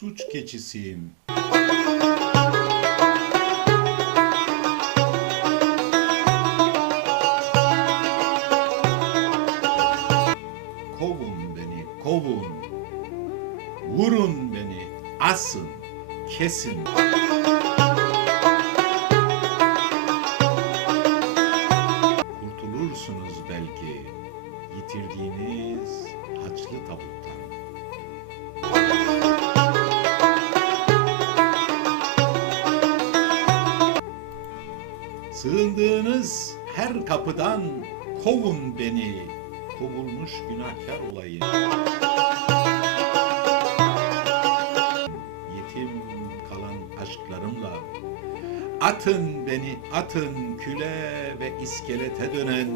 suç keçisiyim. Kovun beni, kovun. Vurun beni, asın, kesin. Sığındığınız her kapıdan kovun beni, kovulmuş günahkar olayım. Yetim kalan aşklarımla atın beni atın küle ve iskelete dönen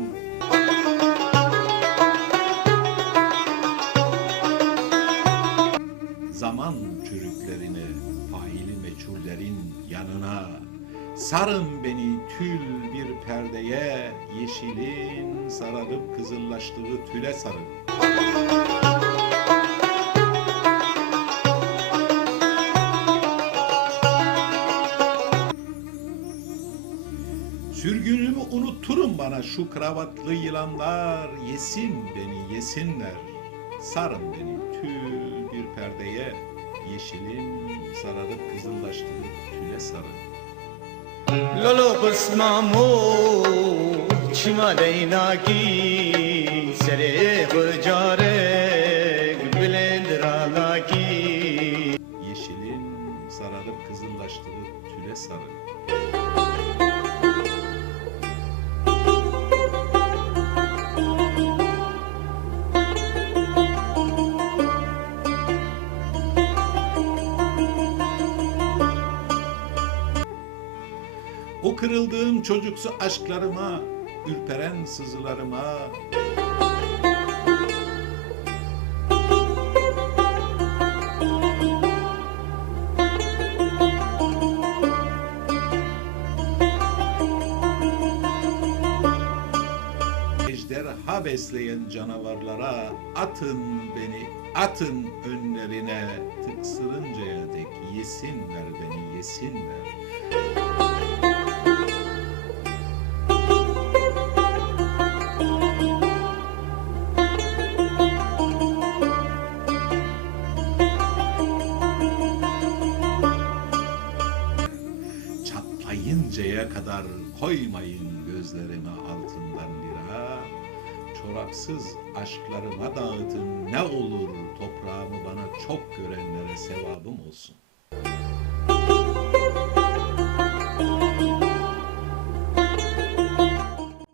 zaman çürüklerini faili meçhullerin yanına sarın beni tül bir perdeye yeşilin sararıp kızıllaştığı tüle sarın. Sürgünümü unutturun bana şu kravatlı yılanlar yesin beni yesinler. Sarın beni tül bir perdeye yeşilin sararıp kızıllaştığı tüle sarın. لولو بسمامو چما دینا کی سره بجاره بلند رانا کی Yeşilin sararıp kızıllaştığı tüle sarın. O kırıldığım çocuksu aşklarıma, ürperen sızılarıma, ejderha besleyen canavarlara atın beni, atın önlerine, tıksırıncaya dek yesinler beni, yesinler. Çatlayıncaya kadar koymayın gözlerime altından lira. Çorapsız aşklarıma dağıtın ne olur toprağımı bana çok görenlere sevabım olsun.